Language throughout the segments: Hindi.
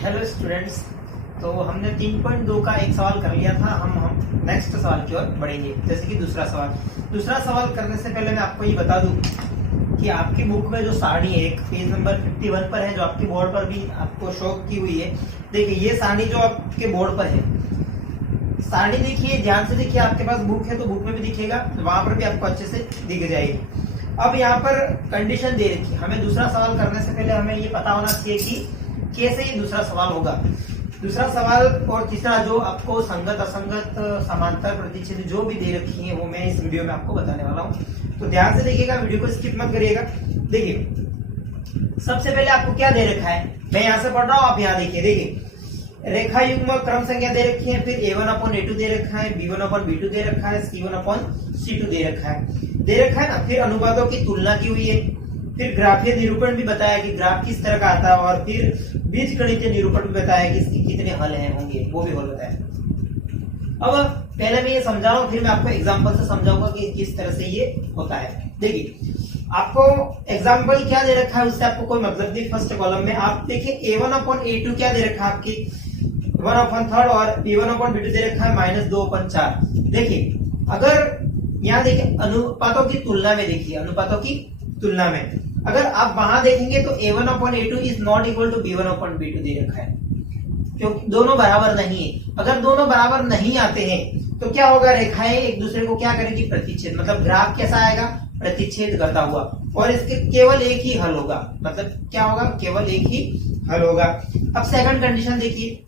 Hello students. तो हमने 3.2 का एक सवाल कर लिया था। हम नेक्स्ट सवाल की ओर बढ़ेंगे। जैसे कि दूसरा सवाल करने से पहले मैं आपको ये बता दूं कि आपकी बुक में जो सारणी है एक पेज नंबर 51 पर है, जो आपके बोर्ड पर भी आपको शो की हुई है। देखिए ये सारणी जो आपके बोर्ड पर है, सारणी देखिए, ध्यान से देखिए। आपके पास बुक है तो बुक में भी दिखेगा, वहां पर भी आपको अच्छे से दिख जाएगी। अब यहाँ पर कंडीशन दे रखी है। हमें दूसरा सवाल करने से पहले हमें ये पता होना चाहिए कि कैसे ये दूसरा सवाल होगा। दूसरा सवाल और तीसरा जो आपको संगत असंगत समांतर प्रतिच्छेद जो भी दे रखी है वो मैं इस वीडियो में आपको बताने वाला हूँ। तो ध्यान से देखिएगा, वीडियो को स्किप मत करिएगा। देखिए सबसे पहले आपको क्या दे रखा है, मैं यहाँ से पढ़ रहा हूँ, आप यहाँ देखिए। रेखा युग्म क्रम संख्या दे रखी है, फिर a1/a2 दे रखा है, b1/b2 दे रखा है, c1/c2 दे रखा है ना। फिर अनुपातों की तुलना की हुई है, फिर ग्राफीय निरूपण भी बताया कि ग्राफ किस तरह का आता है, और फिर बीजगणितीय निरूपण भी बताया कि इसके कितने हल होंगे, वो भी हल बताया। अब पहले मैं ये समझा रहा हूँ, फिर मैं आपको एग्जांपल से समझाऊंगा कि किस तरह से ये होता है। देखिए आपको एग्जांपल क्या दे रखा है उससे आपको कोई मतलब नहीं। फर्स्ट कॉलम में आप देखिए a1/a2 क्या दे रखा है, आपकी 1/3 और b1/b2 दे रखा है -2/4। देखिए अगर यहाँ देखिए अनुपातों की तुलना में, देखिए अनुपातों की तुलना में अगर आप वहां देखेंगे तो a1/a2 is not equal to b1/b2 दे रखा है, क्योंकि दोनों बराबर नहीं है। अगर दोनों बराबर नहीं आते हैं तो क्या होगा, रेखाएं एक दूसरे को क्या करेगी, प्रतिच्छेद। मतलब ग्राफ कैसा आएगा, प्रतिच्छेद करता हुआ, और इसके केवल एक ही हल होगा। मतलब क्या होगा, केवल एक ही हल होगा। अब सेकंड कंडीशन देखिए,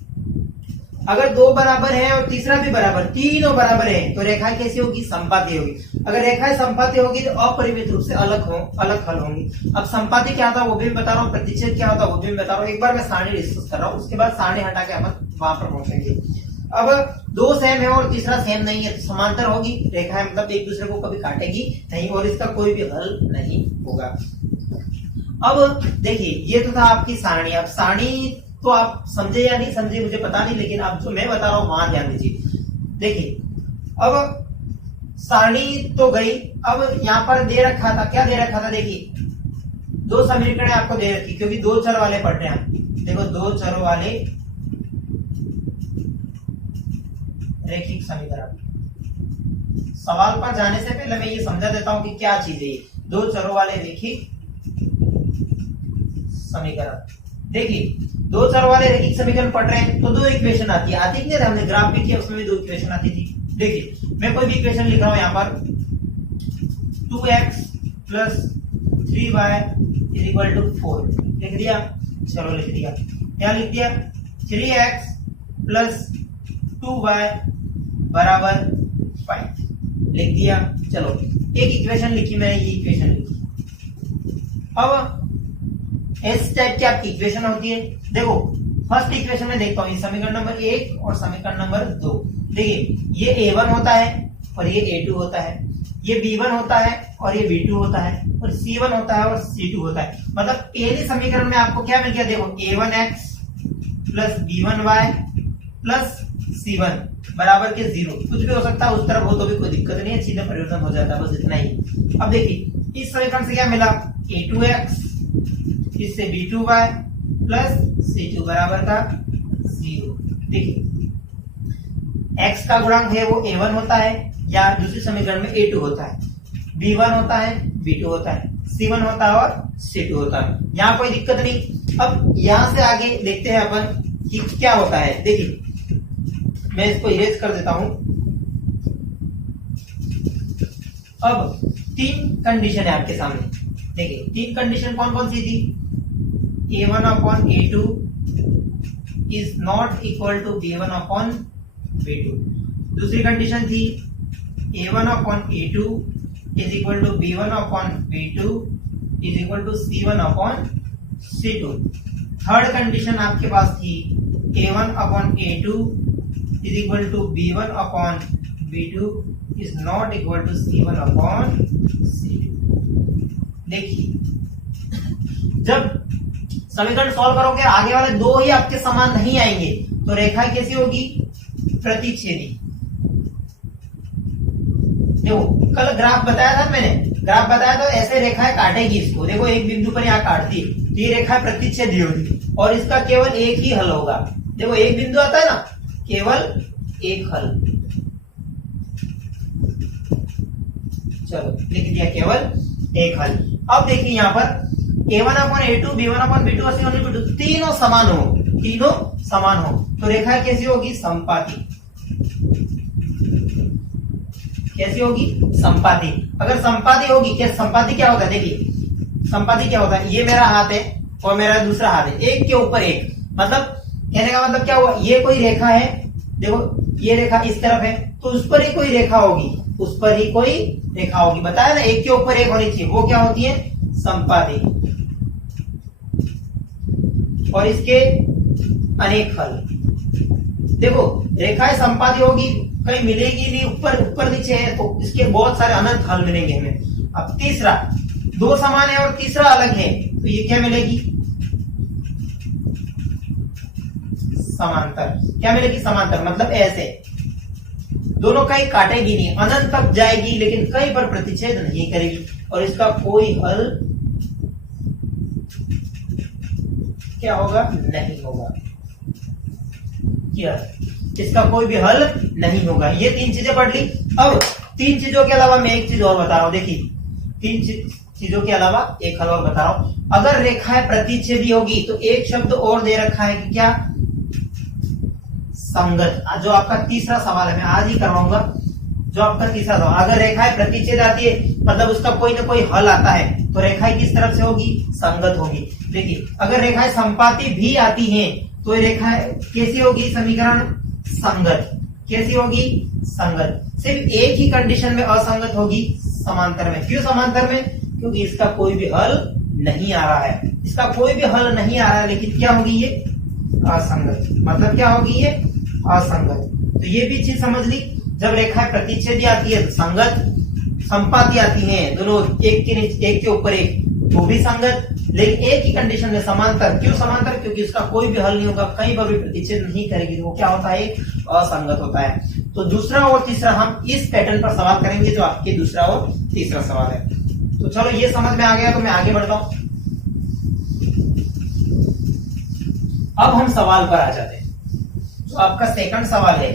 अगर दो बराबर है और तीसरा भी बराबर, तीनों बराबर है तो रेखा कैसी होगी, संपाती होगी। अगर रेखाएं संपाती होगी तो अपरिमित रूप से अलग हल होंगी। अब संपाती क्या होता है वो भी बता रहा हूँ, प्रतिच्छेद क्या होता है वो भी बता रहा हूँ। एक बार मैं सारणी डिस्कस कर रहा हूँ, उसके बाद सारणी हटा के हम वहां पर पहुंचेंगे। अब दो सेम है और तीसरा सेम नहीं है तो समांतर होगी रेखाएं, मतलब एक दूसरे को कभी काटेगी नहीं, और इसका कोई भी हल नहीं होगा। अब देखिए ये तो था आपकी सारणी। अब सारणी तो आप समझे या नहीं समझे मुझे पता नहीं, लेकिन अब जो मैं बता रहा हूं वहां ध्यान दीजिए। देखिए अब सारणी तो गई। अब यहाँ पर दे रखा था, क्या दे रखा था, देखिए दो समीकरण आपको दे रखी, क्योंकि दो चर वाले पढ़ रहे हैं। देखो दो चर वाले रैखिक समीकरण। सवाल पर जाने से पहले मैं ये समझा देता हूं कि क्या चीज है ये दो चरों वाले रैखिक समीकरण। देखिए दो चर वाले रैखिक समीकरण पढ़ रहे हैं तो दो इक्वेशन आती है कि नहीं, हमने ग्राफ भी किया उसमें भी दो इक्वेशन आती थी। देखिए मैं कोई भी इक्वेशन लिख रहा हूं यहाँ पर, 2x + 3y = 4 लिख दिया। चलो लिख दिया, क्या लिख दिया, 3x + 2y = 5 लिख दिया। चलो एक इक्वेशन लिखी मैंने, ये इक्वेशन लिखी। अब इस टाइप की आपकी इक्वेशन होती है। देखो फर्स्ट इक्वेशन में देखता हूँ, ये समीकरण नंबर 1 और समीकरण नंबर 2। देखिए ये a1 होता है और ये a2 होता है, ये b1 होता है और ये b2 होता है, और c1 होता है और c2 होता है। मतलब पहले समीकरण में आपको क्या मिल गया, देखो a1x + b1y + c1 बराबर के 0। कुछ भी हो सकता है उस तरफ हो तो भी कोई दिक्कत नहीं है, सीधा परिवर्तन हो जाता है, बस इतना ही। अब देखिए इस समीकरण से क्या मिला, a2x, इससे b2y + c2 बराबर का 0। देखिए x का गुणांक है वो a1 होता है, या दूसरे समीकरण में a2 होता है, b1 होता है, b2 होता है, c1 होता है और c2 होता है। यहाँ कोई दिक्कत नहीं। अब यहां से आगे देखते हैं अपन कि क्या होता है। देखिए मैं इसको इरेज कर देता हूं। अब तीन कंडीशन है आपके सामने। देखिए तीन कंडीशन कौन कौन सी थी, a1/a2 is not equal to b1/b2। दूसरी कंडीशन थी a1/a2 is equal to b1/b2 is equal to c1/c2। Third condition आपके पास थी a1/a2 is equal to b1/b2 is not equal to c1/c2। देखिए जब समीकरण सॉल्व करोगे आगे वाले दो ही आपके समान नहीं आएंगे तो रेखा कैसी होगी, प्रतिच्छेदी। देखो कल ग्राफ बताया था मैंने, ग्राफ बताया तो ऐसे रेखाएं काटेगी इसको। देखो एक बिंदु पर यहाँ काटती है तो ये रेखा प्रतिच्छेदी होगी। और इसका केवल एक ही हल होगा। देखो एक बिंदु आता है ना, केवल एक हल। चलो लिख दिया केवल एक हल। अब देखिए यहाँ पर a1/a2 b1/b2 और c1/b2 तीनों समान हो, तीनों समान हो तो रेखा कैसी होगी? समपाती। कैसी होगी? समपाती। अगर समपाती होगी, क्या समपाती क्या होता है? देखिए समपाती क्या होता है, ये मेरा हाथ है और मेरा दूसरा हाथ है, एक के ऊपर एक, मतलब कहने का मतलब क्या हुआ, ये कोई रेखा है, देखो ये रेखा इस तरफ है तो उस पर ही कोई रेखा होगी, उस पर ही कोई रेखा होगी। बताया ना एक के ऊपर एक होनी चाहिए, वो क्या होती है? समपाती। और इसके अनेक हल। देखो रेखाएं समपाती होगी, कहीं मिलेगी नहीं, ऊपर नीचे है तो इसके बहुत सारे अनंत हल मिलेंगे हमें। अब तीसरा, दो समान है और तीसरा अलग है तो ये क्या मिलेगी? समांतर। क्या मिलेगी? समांतर। मतलब ऐसे दोनों कहीं काटेगी नहीं, अनंत तक जाएगी लेकिन कहीं पर प्रतिच्छेद नहीं करेगी और इसका कोई हल क्या होगा? नहीं होगा। क्या? इसका कोई भी हल नहीं होगा। ये तीन चीजें पढ़ ली। अब तीन चीजों के अलावा मैं एक चीज और बता रहा हूं। देखिए तीन चीजों के अलावा एक हल और बता रहा हूं। अगर रेखाएं प्रतिच्छेदी होगी तो एक शब्द और दे रखा है कि क्या? संगत। जो आपका तीसरा सवाल है, मैं आज ही करवाऊंगा। जो आपका तीसरा सवाल, अगर रेखाएं प्रतिच्छेद आती है मतलब उसका कोई ना कोई हल आता है तो रेखाएं किस तरफ से होगी? संगत होगी। देखिए अगर रेखाएं समपाती भी आती हैं तो रेखाएं कैसी होगी? समीकरण संगत। कैसी होगी? संगत। सिर्फ एक ही कंडीशन में असंगत होगी, समांतर में। क्यों समांतर में? क्योंकि इसका कोई भी हल नहीं आ रहा है, इसका कोई भी हल नहीं आ रहा है, लेकिन क्या होगी? ये असंगत। मतलब क्या होगी? ये असंगत। तो ये भी चीज समझ ली। जब रेखाएं प्रतिच्छेदी आती है संगत, संपाती आती हैं दोनों एक के नीचे एक के ऊपर एक तो भी संगत, लेकिन एक ही कंडीशन में समांतर। क्यों समांतर? क्योंकि इसका कोई भी हल नहीं होगा, कहीं पर भी प्रतिच्छेद नहीं करेगी तो वो क्या होता है? असंगत होता है। तो दूसरा और तीसरा हम इस पैटर्न पर सवाल करेंगे जो आपके दूसरा और तीसरा सवाल है। तो चलो ये समझ में आ गया तो मैं आगे बढ़ता हूं। अब हम सवाल पर आ जाते हैं। जो आपका सेकंड सवाल है,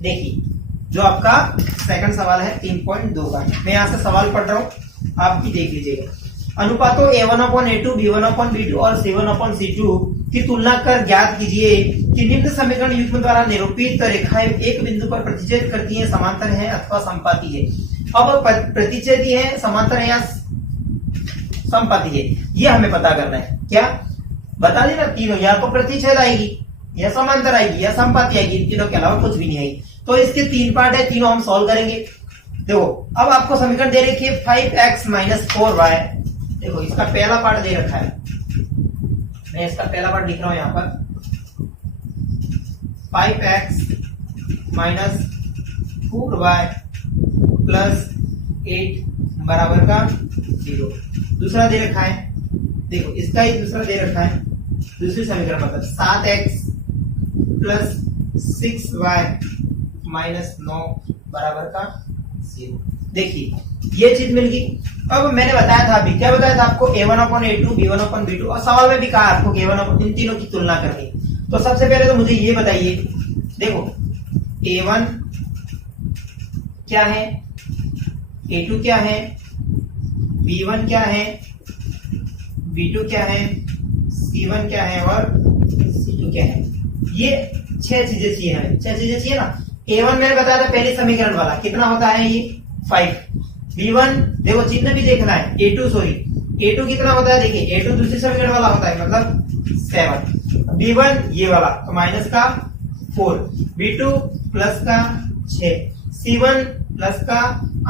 देखिए जो आपका सेकंड सवाल है 3.2 का, मैं यहां से सवाल पढ़ रहा हूं, आप भी देख लीजिएगा। अनुपातों a1/a2 b1/b2 और c1/c2 की तुलना कर ज्ञात कीजिए कि निम्न समीकरण युग्म द्वारा निरूपित रेखाएं एक बिंदु पर प्रतिच्छेद करती हैं, समांतर है अथवा समपाती है। अब प्रतिच्छेदी है, समांतर है या समपाती है, ये हमें पता करना है। क्या बता देना? तीनों, या तो प्रतिच्छेद आएगी या समांतर आएगी या समपाती आएगी, इन तीनों के अलावा कुछ भी नहीं आएगी। तो इसके तीन पार्ट है, तीनों हम सॉल्व करेंगे। देखो अब आपको समीकरण दे रखी है 5x - 4y। देखो इसका पहला पार्ट दे रखा है, मैं इसका पहला पार्ट लिख रहा हूं यहां पर 5x - 4y + 8 बराबर का 0। दूसरा दे रखा है, देखो इसका ही दूसरा दे रखा है, दूसरी समीकरण मतलब 7x + 6y - 9 बराबर का 0। देखिए ये चीज मिल गई। अब मैंने बताया था, अभी क्या बताया था आपको? a1/a2 b1/b2 और सवाल में भी कहा आपको कि a1 इन तीनों की तुलना करनी। तो सबसे पहले तो मुझे ये बताइए, देखो a1 क्या है, a2 क्या है, b1 क्या है, b2 क्या है, c1 क्या है और c2 क्या है। ये 6 चीजें चाहिए हमें, 6 चीजें चाहिए ना। a1 मैंने बताया था पहले समीकरण वाला, कितना होता है ये? 5। b1 देखो चिन्ह भी देखना है, a2 कितना होता है? देखिए a2 दूसरी समीकरण वाला होता है मतलब 7। b1 ये वाला तो माइनस का 4, b2 प्लस का 6, c1 प्लस का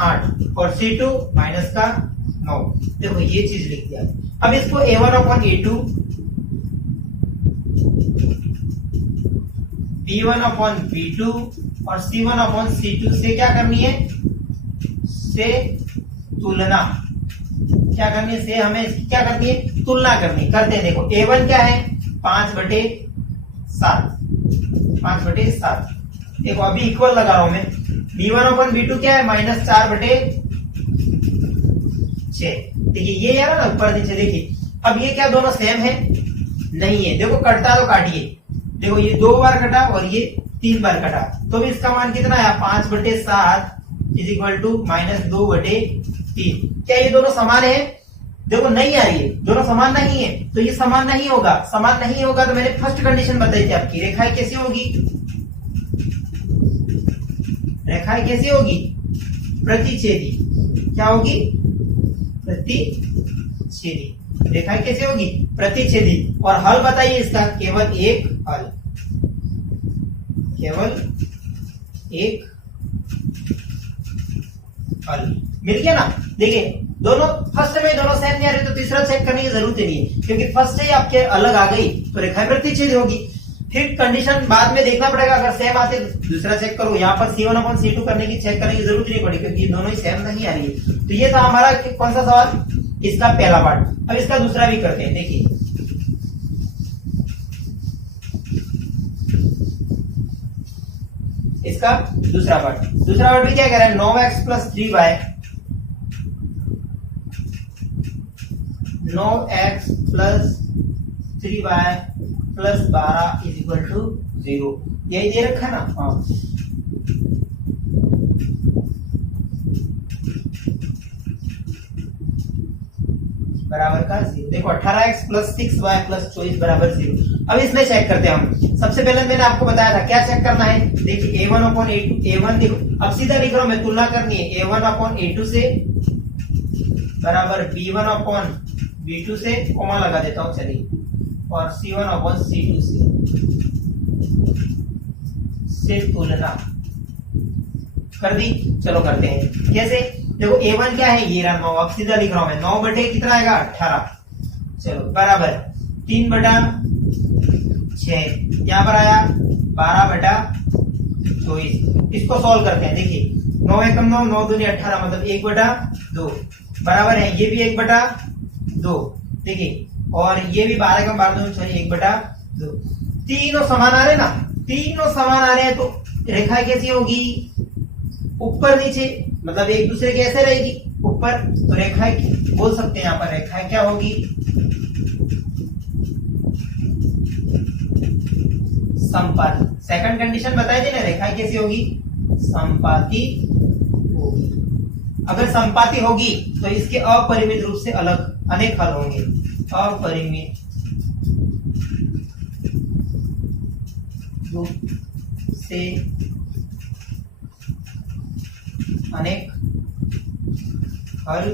8 और c2 माइनस का 9। देखो ये चीज लिख दिया। अब इसको a1/a2 b1/b2 और c1/c2 से क्या करनी है? से तुलना। क्या करनी है? से हमें क्या करनी है? तुलना करनी। करते हैं, देखो a1 क्या है? 5/7, 5/7। देखो अभी इक्वल लगा रहा हूं मैं। b1/b2 क्या है? -4/6। देखिए ये यार ना ऊपर नीचे, देखिए अब ये क्या दोनों सेम है, नहीं है। देखो कटता तो काटिए, देखो ये 2 बार कटा और ये 3 बार कटा, तो भी इसका मान कितना है 5/7 इज इक्वल टू -2/3। क्या ये दोनों समान है? देखो नहीं आ रही है, दोनों समान नहीं है, तो ये समान नहीं होगा। समान नहीं होगा तो मैंने फर्स्ट कंडीशन बताई थी आपकी, रेखाएं कैसी होगी? रेखाएं कैसी होगी? प्रतिच्छेदी। क्या होगी? प्रतिच्छेदी। रेखाएं कैसी होगी? प्रतिच्छेदी। और हल बताइए इसका, केवल एक हल, केवल एक हल मिल गया ना। देखिए दोनों फर्स्ट में दोनों सेम नहीं आ रहे तो तीसरा चेक करने की जरूरत ही नहीं है, क्योंकि फर्स्ट से ही आपके अलग आ गई तो रेखाएं प्रतिच्छेदी होगी। फिर कंडीशन बाद में देखना पड़ेगा, अगर सेम आते दूसरा चेक करो। यहाँ पर C1/C2 करने की चेक करने की जरूरत नहीं पड़ी, क्योंकि दोनों ही सेम नहीं आ रही है। तो ये था हमारा कौन सा सवाल? इसका पहला पार्ट। अब इसका दूसरा भी करते हैं। देखिए इसका दूसरा पार्ट भी क्या कह रहा है? 9x + 3y 9x + 3y + 12 is equal to 0। यही दे रखा ना। हाँ बराबर का 0। देखो 18x + 6y + 24 बराबर 0। अब इसमें चेक करते हैं हम। सबसे पहले मैंने आपको बताया था क्या चेक करना है। देखिए A1/A2, A1 देखो अब सीधा लिख रहा हूं मैं, तुलना करनी है। A1/A2 से बराबर B1/B2 से, कोमा लगा देता हूं चलिए, और C1/C2 से तुलना कर दी। चलो करते हैं कैसे। देखो A1 क्या है? ये रहा 9। अब सीधा लिख रहा हूं मैं, 9 बटे कितना आएगा? 18। चलो बराबर 3/6, यहां पर आया 12/24। इसको सॉल्व करते हैं। देखिए 9 एकम 9, 9 दूनी 18, मतलब 1/2 बराबर है। ये भी 1/2। देखिए और ये भी 12 एकम 12 दूनी 1/2। तीनों समान आ रहे ना, तीनों समान आ रहे हैं तो रेखा कैसी होगी? ऊपर नीचे, मतलब एक दूसरे के ऐसे रहेगी ऊपर। तो रेखाएं बोल सकते हैं यहाँ पर, रेखाएं क्या होगी? संपाती। सेकंड कंडीशन बताई थी ना, रेखाएं कैसी होगी? संपाती होगी। अगर संपाती होगी तो इसके अपरिमित रूप से अलग अनेक हल होंगे। अपरिमित रूप से अनेक हल।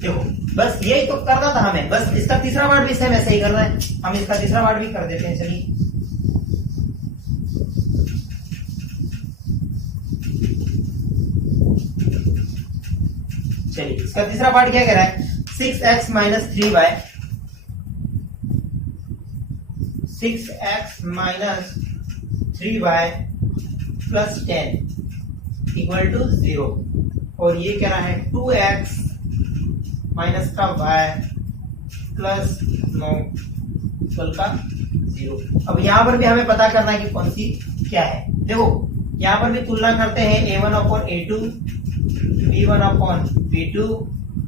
देखो बस यही तो करना था हमें, बस इसका तीसरा पार्ट भी सेम ऐसे ही करना है। हम इसका तीसरा पार्ट भी कर देते हैं। चलिए इसका तीसरा पार्ट क्या कह रहा है? 6x - 3y 6x - 3y + 10 equal to 0। और ये कह रहा है 2x - y + 9 इक्वल का 0। अब यहां पर भी हमें पता करना है कि कौन सी क्या है। देखो यहां पर भी तुलना करते हैं A1/A2, B1/B2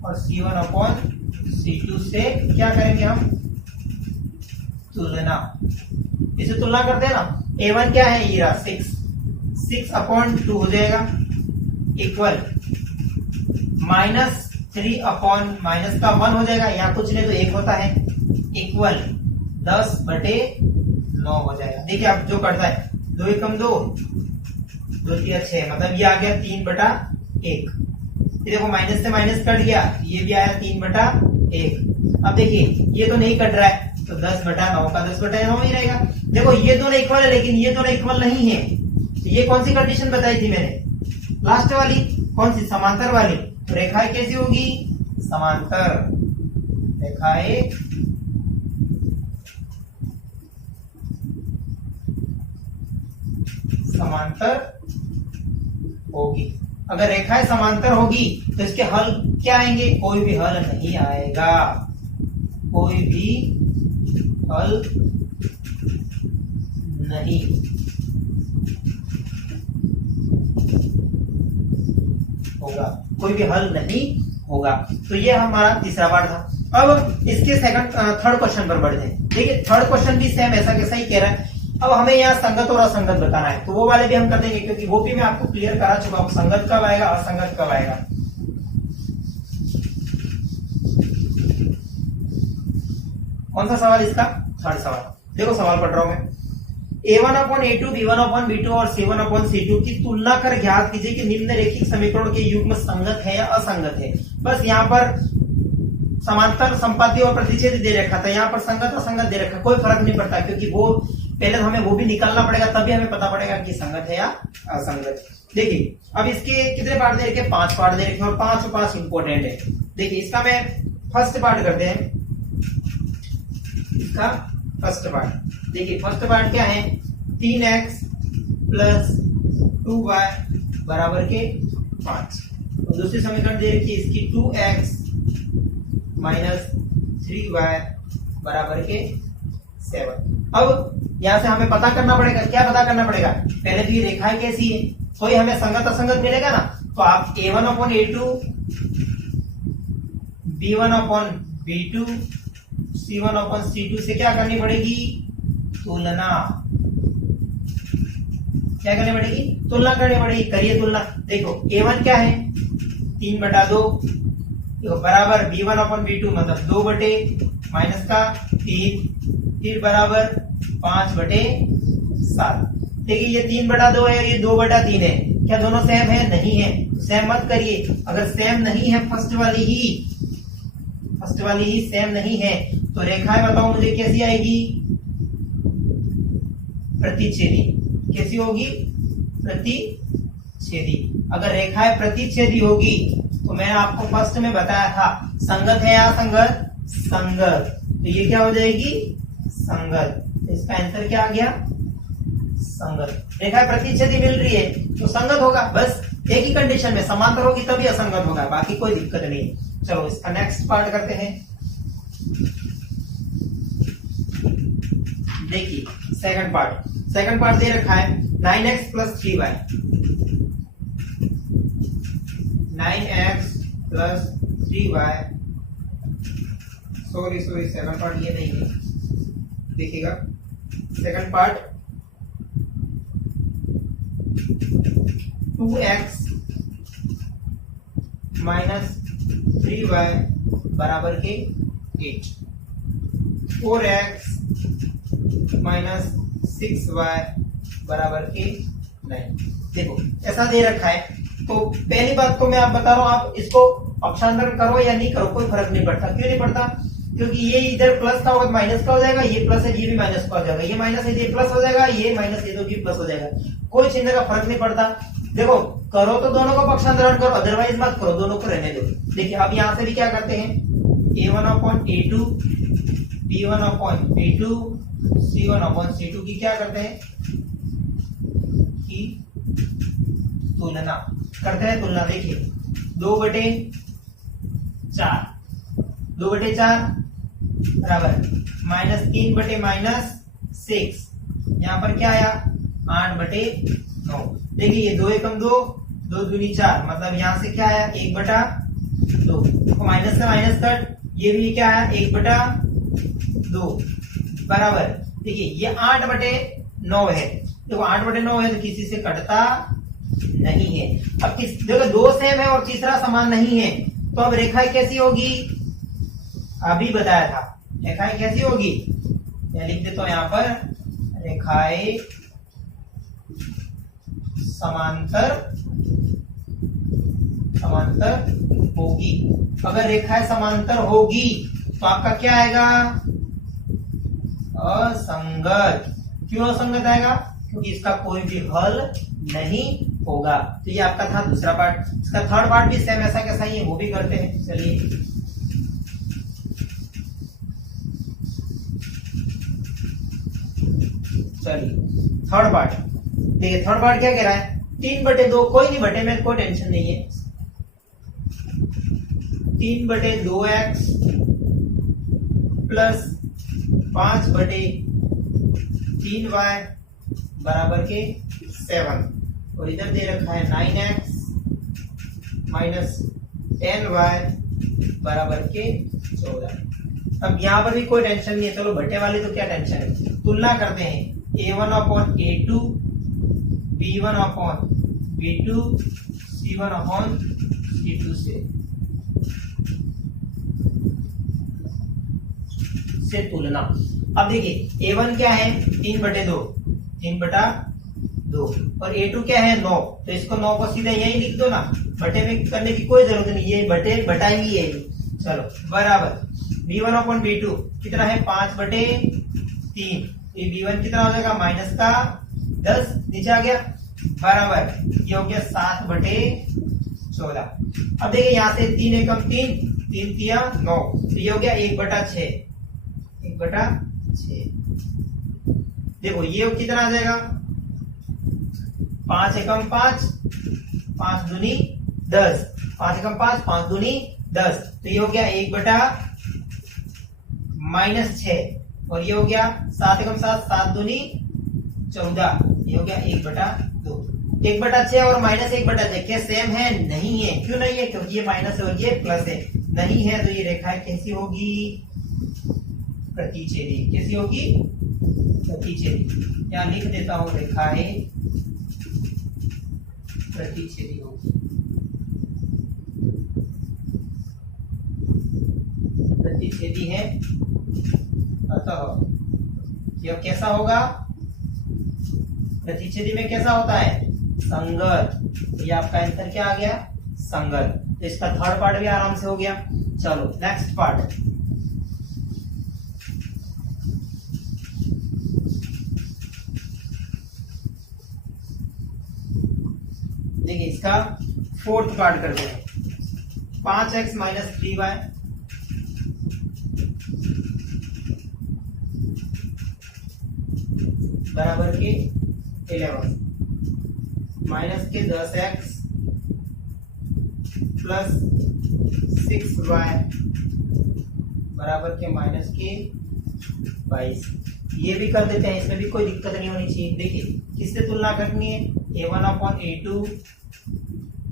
और C1/C2 से। क्या करेंगे हम? तुलना। इसे तुलना करते हैं ना। A1 क्या है? ये रहा 6/2 हो जाएगा इक्वल -3/- हो जाएगा, यहाँ कुछ नहीं तो 1 होता है, इक्वल 10/9 हो जाएगा। देखिए आप जो करता है 2 एकम 2, 2 3 6, मतलब ये आ गया 3/1। देखो माइनस से माइनस कट गया, ये भी आया 3/1। अब देखिए ये तो नहीं कट रहा है तो 10/9 का 10/9 ही रहेगा। देखो ये दोनों इक्वल है लेकिन ये दोनों इक्वल नहीं है। तो ये कौन सी कंडीशन बताई थी मैंने? लास्ट वाली। कौन सी? समांतर वाली। तो रेखाएं कैसी होगी? समांतर। रेखाएं समांतर होगी। अगर रेखाएं समांतर होगी तो इसके हल क्या आएंगे? कोई भी हल नहीं आएगा, कोई भी हल नहीं होगा, कोई भी हल नहीं होगा। तो ये हमारा तीसरा पार्ट था। अब इसके थर्ड क्वेश्चन पर बढ़ते हैं। देखिए थर्ड क्वेश्चन भी सेम ऐसा कैसा ही कह रहा है। अब हमें यहाँ संगत और असंगत बताना है, तो वो वाले भी हम कर देंगे, क्योंकि वो भी मैं आपको क्लियर करा चुका हूँ, संगत कब आएगा असंगत कब आएगा। कौन सा सवाल इसका? थर्ड सवाल। देखो सवाल पढ़ रहा हूं मैं। A1/A2 B1/B2 और C1/C2 की तुलना कर ज्ञात कीजिए कि निम्नलिखित समीकरणों के युग्म संगत है या असंगत है। बस यहाँ पर समांतर संपाती और प्रतिच्छेदी दे रखा था, यहाँ पर संगत असंगत दे रखा, कोई फर्क नहीं पड़ता, क्योंकि वो पहले हमें वो भी निकालना पड़ेगा, तभी हमें पता पड़ेगा कि संगत है या असंगत। देखिए अब इसके कितने पार्ट दे रखे? 5 पार्ट दे रखे और 5 इंपोर्टेंट है। देखिए इसका मैं फर्स्ट पार्ट करते हैं। इसका फर्स्ट पार्ट देखिए, फर्स्ट पार्ट क्या है? 3x प्लस 2y बराबर के 5। और दूसरी समीकरण दे रखी है इसकी 2x माइनस 3y बराबर के 7। अब यहां से हमें पता करना पड़ेगा, क्या पता करना पड़ेगा? पहले तो ये रेखाएं कैसी है, कोई हमें संगत असंगत मिलेगा ना, तो आप A1/A2 B1/B2 C1/C2 से क्या करनी पड़ेगी? तुलना। क्या करनी पड़ेगी? तुलना करनी पड़ेगी। करिए तुलना। देखो A1 क्या है? 3/2 बराबर B1/B2 मतलब 2 माइनस का 3 फिर बराबर 5/7। देखिए ये 3/2 है, ये 2/3 है। क्या दोनों सेम है? नहीं है। सेम मत करिए। अगर सेम नहीं है, फर्स्ट वाली ही सेम नहीं है, तो रेखाएं बताओ मुझे कैसी आएगी? प्रतिच्छेदी। कैसी होगी? प्रतिच्छेदी। अगर रेखाएं प्रतिच्छेदी होगी तो मैंने आपको फर्स्ट में बताया था, संगत है या संगत? संगत। तो ये क्या हो जाएगी? संगत। इसका आंसर क्या आ गया? संगत। रेखाएं प्रतिच्छेदी मिल रही है तो संगत होगा। बस एक ही कंडीशन में, समांतर होगी तभी असंगत होगा, बाकी कोई दिक्कत नहीं। चलो इसका नेक्स्ट पार्ट करते हैं। देखिए सेकंड पार्ट दे रखा है 9x plus 3y। 9x plus 3y, sorry second part ये नहीं है, देखिएगा second part 2x minus 3y बराबर के 8। 4x माइनस 6y बराबर के 9। देखो ऐसा दे रखा है, तो पहली बात तो मैं आप बता रहा हूं, आप इसको पक्षांतर करो या नहीं करो कोई फर्क नहीं पड़ता। क्यों नहीं पड़ता? क्योंकि ये इधर प्लस का होगा माइनस का हो जाएगा, ये प्लस है ये भी माइनस का हो जाएगा, ये माइनस है ये प्लस हो जाएगा, ये माइनस है तो ये प्लस हो जाएगा। कोई चिन्ह का फर्क नहीं पड़ता। देखो करो तो दोनों को पक्षांतरण करो, अदरवाइज मत करो, दोनों को रहने दो। देखिए अब यहां से भी क्या करते हैं? A1/A2 B1/B2 C1/C2 की क्या करते हैं? की तुलना करते हैं। तुलना देखिए 2/4 बराबर -3/-6। यहाँ पर क्या आया? 8/9। देखिए ये 2 एकम 2, 2 दूनी 4, मतलब यहाँ से क्या आया? 1/2। तो माइनस से माइनस कट, ये भी क्या आया? 1/2 बराबर। देखिए ये 8/9 है। देखो 8/9 है तो किसी से कटता नहीं है। अब देखो 2 सेम है और तीसरा समान नहीं है, तो अब रेखाएं कैसी होगी? अभी बताया था रेखाएं कैसी होगी, मैं लिख देता हूं यहां पर, रेखाएं समांतर होगी। अगर रेखाएं समांतर होगी तो आपका क्या आएगा? असंगत। क्यों असंगत आएगा? क्योंकि इसका कोई भी हल नहीं होगा। तो ये आपका था दूसरा पार्ट। इसका थर्ड पार्ट भी सेम ऐसा कैसा ही है, वो भी करते हैं। चलिए थर्ड पार्ट देखिए, थर्ड पार्ट क्या कह रहा है? 3/2, कोई नहीं बटे में, कोई टेंशन नहीं है। 3/2x प्लस 5/3y बराबर के 7। और इधर दे रखा है 9x माइनस 10y बराबर के 14। अब यहाँ पर भी कोई टेंशन नहीं है, चलो बटे वाली तो क्या टेंशन है, तुलना करते हैं a1 upon a2, b1 upon b2, c1 upon c2 से तुलना। अब देखिए a1 क्या है 3/2, 3/2 और a2 क्या है 9, तो इसको 9 को सीधा यही लिख दो ना, बटे में करने की कोई जरूरत नहीं, ये बटे बटा ही है। चलो बराबर b1 अपॉन b2 कितना है 5/3, ये b1 कितना हो जाएगा माइनस का 10 नीचे आ गया, बराबर ये हो गया 7/14। अब देखिए यहाँ से 3 एकम 3, 3 तिया 9, तो ये हो गया 1/6, 1/6। देखो ये कितना आ जाएगा 5 एकम 5, 5 दूनी 10, 5 एकम 5, 5 दूनी 10, तो ये हो गया 1/-6 और ये हो गया 7 एकम 7, 7 दूनी 14, ये हो गया 1/2। 1/6 और -1/6 क्या सेम है? नहीं है। क्यों नहीं है? क्योंकि ये माइनस है और ये प्लस है। नहीं है तो ये रेखा कैसी होगी? प्रतिच्छेदी। कैसी होगी? प्रतिच्छेदी। यहाँ लिख देता हूं रेखाएं प्रतिच्छेदी होगी। प्रतिच्छेदी है, अतः यह कैसा होगा? प्रतिच्छेदी में कैसा होता है? संगत। तो ये आपका आंसर क्या आ गया? संगत। तो इसका थर्ड पार्ट भी आराम से हो गया। चलो नेक्स्ट पार्ट। देखिए इसका फोर्थ पार्ट करते हैं। 5x - 3y बराबर के 11 माइनस के 10x प्लस 6y बराबर के माइनस के 22। ये भी कर देते हैं, इसमें भी कोई दिक्कत नहीं होनी चाहिए। देखिए किससे तुलना करनी है? a1 upon a2,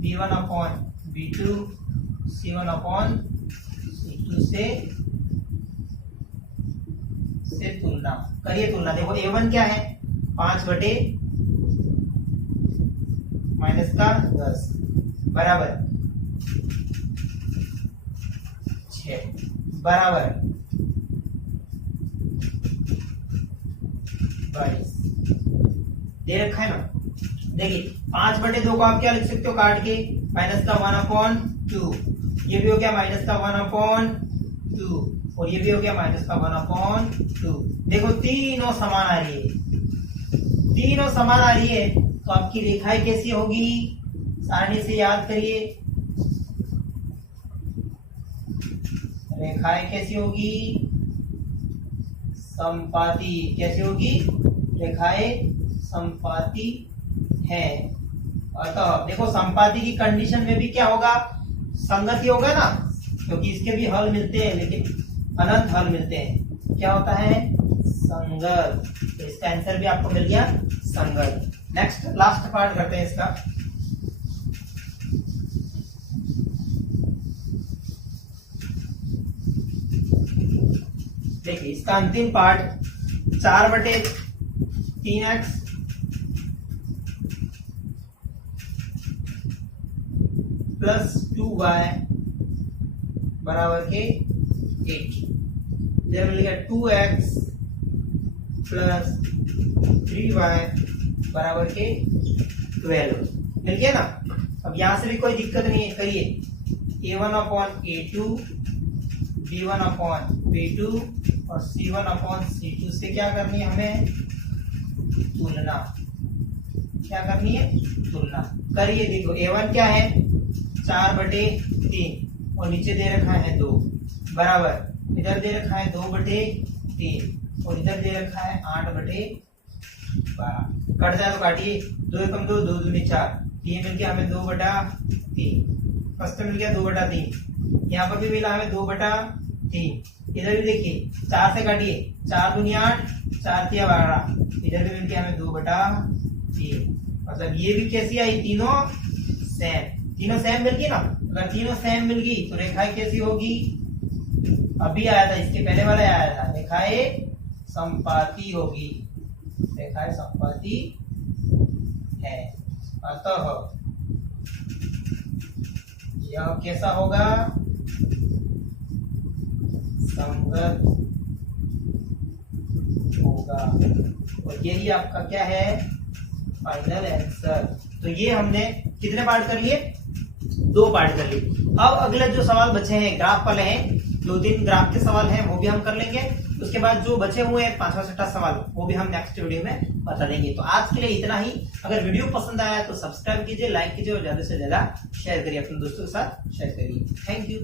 b1 upon b2, c1 upon c2 से तुलना करिए। तुलना देखो a1 क्या है? 5/- का 10 बराबर 6 बराबर 22 दे रखा है ना। देखिए 5/2 को आप क्या लिख सकते हो काट के? माइनस का 1/2। ये भी हो गया माइनस का 1/2 और ये भी हो गया माइनस का 1/2। देखो तीनों समान आ रही है, तीनों समान आ रही है, तो आपकी रेखाएं कैसी होगी? सारणी से याद करिए, रेखाएं कैसी होगी? समपाती। कैसी होगी? रेखाएं समपाती है। अतः देखो समपाती की कंडीशन में भी क्या होगा? संगति होगा ना, क्योंकि इसके भी हल मिलते हैं लेकिन अनंत हल मिलते हैं। क्या होता है? संगत। तो इसका आंसर भी आपको मिल गया, संगत। नेक्स्ट लास्ट पार्ट करते हैं इसका। देखिए इसका अंतिम पार्ट 4/3x प्लस 2y बराबर के 8। इधर मिल गया 2x प्लस 3y बराबर के 12। मिल गया ना। अब यहां से भी कोई दिक्कत नहीं है, करिए। a1 upon a2, b1 upon b2 और c1 अपॉन c2 से क्या करनी है हमें? तुलना। क्या करनी है? तुलना। करिए। देखो a1 क्या है? 4/3 और नीचे दे रखा है 2 बराबर, इधर दे रखा है 2/3 और इधर दे रखा है 8/12। कट जाए तो काटिए। 2 एकम 2, 2 दूनी 4, ये मिल गया हमें 2/3। फर्स्ट मिल गया 2/3। यहाँ पर भी मिला हमें 2/3। इधर भी देखिए 4 से काटिए, 4 दूनी 8, 4 तिया 12, इधर भी मिल गया हमें 2/3। मतलब ये भी कैसी आई? तीनों सेम। तीनों सेम मिल गई ना, अगर तीनों सेम मिल गई तो रेखाएं कैसी होगी? अभी आया था, इसके पहले वाला आया था, रेखाएं संपाती होगी, रेखाएं संपाती है। अतः यह कैसा होगा? संगत होगा। और यही आपका क्या है? Final answer. तो ये हमने कितने पार्ट कर लिए? 2 पार्ट कर लिए। अब अगले जो सवाल बचे हैं ग्राफ वाले हैं, 2-3 ग्राफ के सवाल हैं, वो भी हम कर लेंगे। उसके बाद जो बचे हुए हैं 5वां-6वां सवाल, वो भी हम नेक्स्ट वीडियो में बता देंगे। तो आज के लिए इतना ही। अगर वीडियो पसंद आया तो सब्सक्राइब कीजिए, लाइक कीजिए और ज्यादा से ज्यादा शेयर करिए, अपने दोस्तों के साथ शेयर करिए। Thank you.